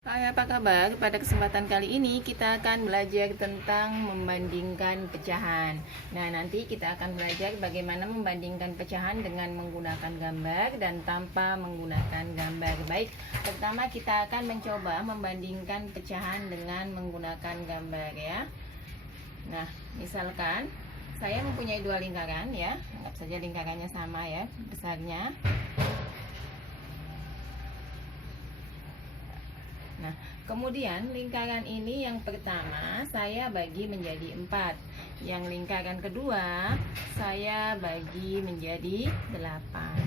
Hai, apa kabar? Pada kesempatan kali ini kita akan belajar tentang membandingkan pecahan. Nah, nanti kita akan belajar bagaimana membandingkan pecahan dengan menggunakan gambar dan tanpa menggunakan gambar. Baik, pertama kita akan mencoba membandingkan pecahan dengan menggunakan gambar ya. Nah, misalkan saya mempunyai dua lingkaran ya. Anggap saja lingkarannya sama ya, besarnya. Nah, kemudian lingkaran ini yang pertama saya bagi menjadi 4. Yang lingkaran kedua saya bagi menjadi 8.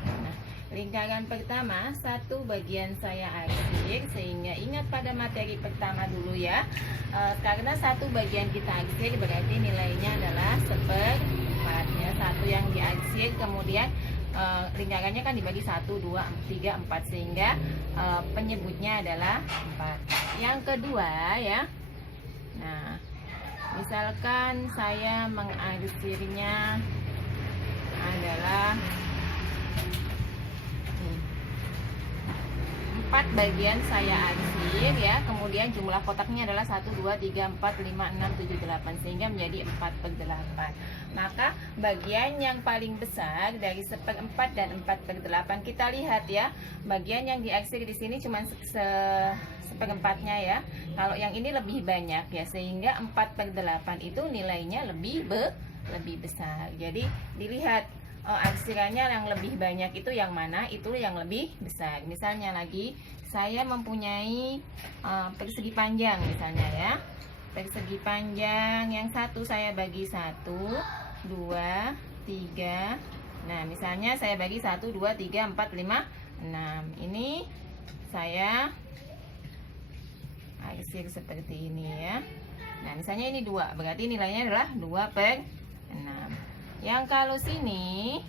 Nah, lingkaran pertama satu bagian saya arsir, sehingga ingat pada materi pertama dulu ya. Karena satu bagian kita arsir berarti nilainya adalah 1/4 ya. Satu yang diarsir, kemudian lingkarannya kan dibagi 1, 2, 3, 4 sehingga penyebutnya adalah 4. Yang kedua ya. Nah, misalkan saya mengarsirnya adalah 4 bagian saya arsir ya, kemudian jumlah kotaknya adalah 1, 2, 3, 4, 5, 6, 7, 8 sehingga menjadi 4/8. Maka bagian yang paling besar dari 1/4 dan 4/8 kita lihat ya, bagian yang diarsir di sini cuma 1/4-nya ya. Kalau yang ini lebih banyak ya, sehingga 4/8 itu nilainya lebih besar. Jadi dilihat arsirannya yang lebih banyak itu yang mana, itu yang lebih besar. Misalnya lagi saya mempunyai persegi panjang misalnya ya, persegi panjang yang satu saya bagi 1, 2, 3. Nah, misalnya saya bagi 1, 2, 3, 4, 5, 6. Ini saya arsir seperti ini ya. Nah, misalnya ini 2, berarti nilainya adalah 2/6. Yang kalau sini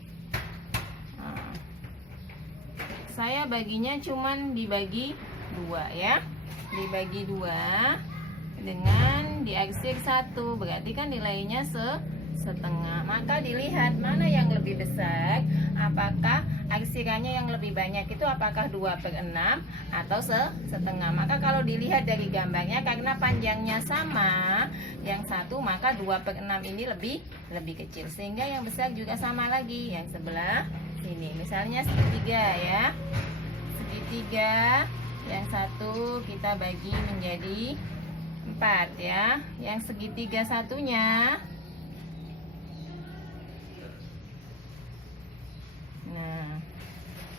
saya baginya cuman dibagi 2 ya, dibagi 2 dengan diarsir 1, berarti kan nilainya setengah. Maka dilihat mana yang lebih besar, apakah arsirannya yang lebih banyak itu apakah 2/6 atau setengah. Maka kalau dilihat dari gambarnya, karena panjangnya sama yang satu, maka 2/6 ini lebih kecil, sehingga yang besar juga sama lagi yang sebelah sini. Misalnya segitiga ya, segitiga yang satu kita bagi menjadi 4 ya, yang segitiga satunya. Nah,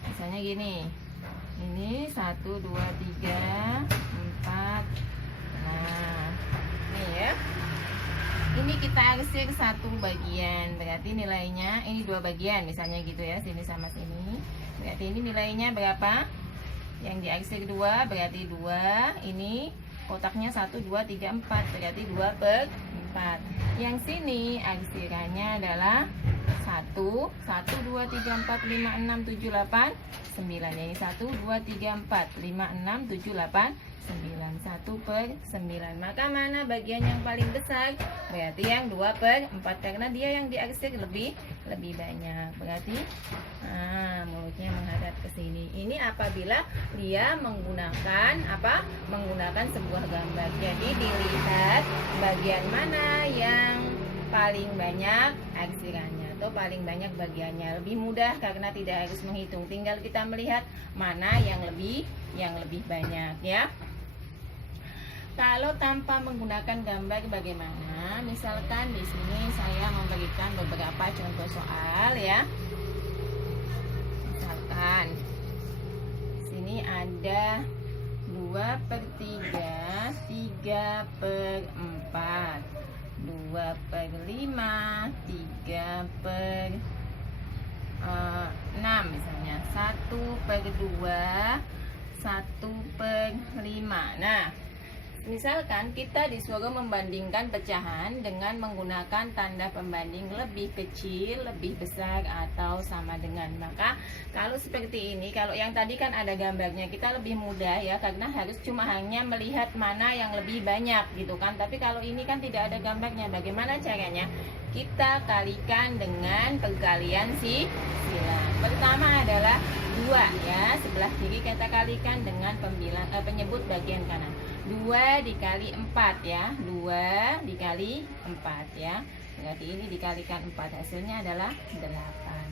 misalnya gini, ini 1, 2, 3, 4. Nah, ini ya, ini kita arsir satu bagian, berarti nilainya ini 2 bagian misalnya gitu ya, sini sama sini, berarti ini nilainya berapa? Yang diarsir 2 berarti 2, ini kotaknya 1, 2, 3, 4 berarti 2/4. Yang sini arsirannya adalah 1, 1, 2, 3, 4, 5, 6, 7, 8, 9. Ini 1, 2, 3, 4, 5, 6, 7, 8, 9. 1/9. Maka mana bagian yang paling besar? Berarti yang 2/4, karena dia yang diarsir lebih banyak. Berarti mulutnya menghadap ke sini. Ini apabila dia menggunakan apa? Menggunakan sebuah gambar. Jadi dilihat bagian mana yang paling banyak arsirannya atau paling banyak bagiannya. Lebih mudah karena tidak harus menghitung, tinggal kita melihat mana yang lebih banyak ya. Kalau tanpa menggunakan gambar bagaimana? Misalkan di sini saya memberikan beberapa contoh soal ya. Misalkan sini ada 2/3, 3/4, 2/5, 3/6 misalnya, 1/2, 1/5. Nah, misalkan kita disuruh membandingkan pecahan dengan menggunakan tanda pembanding lebih kecil, lebih besar, atau sama dengan. Maka kalau seperti ini, kalau yang tadi kan ada gambarnya, kita lebih mudah ya, karena harus cuma hanya melihat mana yang lebih banyak gitu kan. Tapi kalau ini kan tidak ada gambarnya. Bagaimana caranya? Kita kalikan dengan perkalian silang. Pertama adalah 2 ya. Sebelah kiri kita kalikan dengan penyebut bagian kanan. 2 dikali 4 ya. 2 dikali 4 ya. Berarti ini dikalikan 4, hasilnya adalah 8.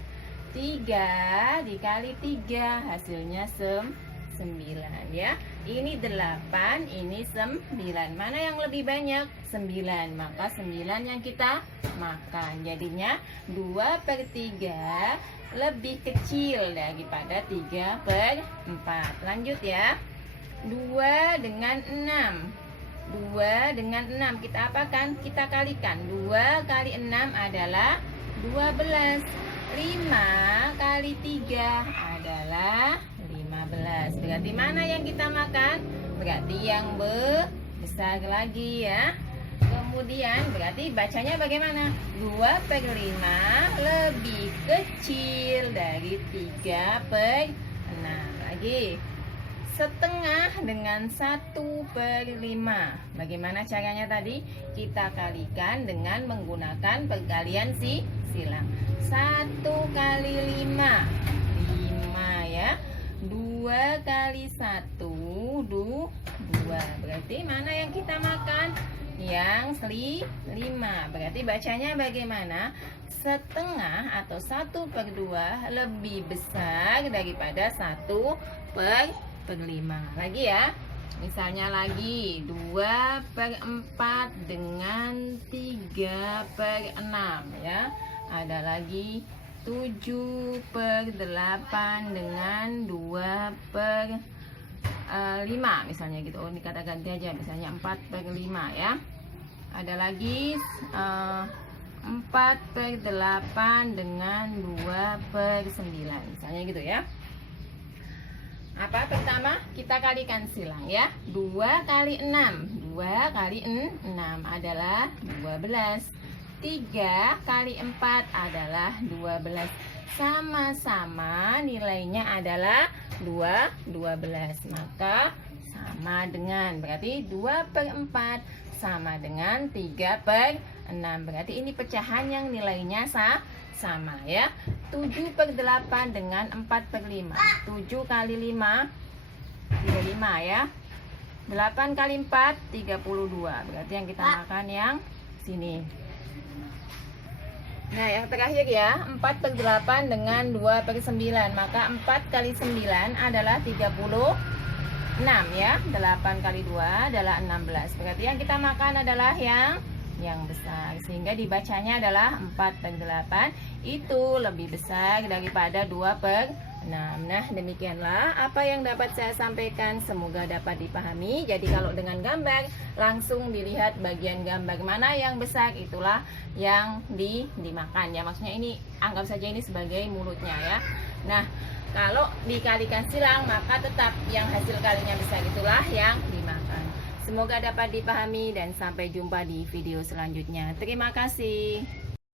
3 dikali 3, hasilnya 9 ya. Ini 8, ini 9. Mana yang lebih banyak? 9. Maka 9 yang kita makan. Jadinya 2/3 lebih kecil daripada 3/4. Lanjut ya. 2 dengan 6. 2 dengan 6 kita apakan? Kita kalikan. 2 kali 6 adalah 12. 5 kali 3 adalah 15. Berarti mana yang kita makan? Berarti yang besar lagi ya. Kemudian berarti bacanya bagaimana? 2/5 lebih kecil dari 3/6. Lagi. Setengah dengan 1/5. Bagaimana caranya tadi? Kita kalikan dengan menggunakan perkalian silang. 1 kali 5, 5 ya. 2 kali 1, 2. Berarti mana yang kita makan? Yang 5. Berarti bacanya bagaimana? Setengah atau 1/2 lebih besar daripada 1/5. Lagi ya. Misalnya lagi 2/4 dengan 3/6 ya. Ada lagi 7/8 dengan 2/5 misalnya gitu. Oh, ini kata ganti aja, misalnya 4/5 ya. Ada lagi 4/8 dengan 2/9 misalnya gitu ya. Apa pertama? Kita kalikan silang ya. 2 kali 6. 2 kali 6 adalah 12. 3 kali 4 adalah 12. Sama-sama nilainya adalah 12. Maka sama dengan, berarti 2/4 sama dengan 3/6. Berarti ini pecahan yang nilainya sama ya. 7/8 dengan 4/5. 7 kali 5 35 ya. 8 kali 4 32. Berarti yang kita makan yang sini. Nah, yang terakhir ya, 4/8 dengan 2/9. Maka 4 kali 9 adalah 36 ya. 8 kali 2 adalah 16. Berarti yang kita makan adalah yang besar, sehingga dibacanya adalah 4/8 itu lebih besar daripada 2/6. Nah, demikianlah apa yang dapat saya sampaikan, semoga dapat dipahami. Jadi kalau dengan gambar langsung dilihat bagian gambar mana yang besar, itulah yang dimakan ya. Maksudnya ini anggap saja ini sebagai mulutnya ya. Nah, kalau dikalikan silang maka tetap yang hasil kalinya besar itulah yang dimakan. Semoga dapat dipahami dan sampai jumpa di video selanjutnya. Terima kasih.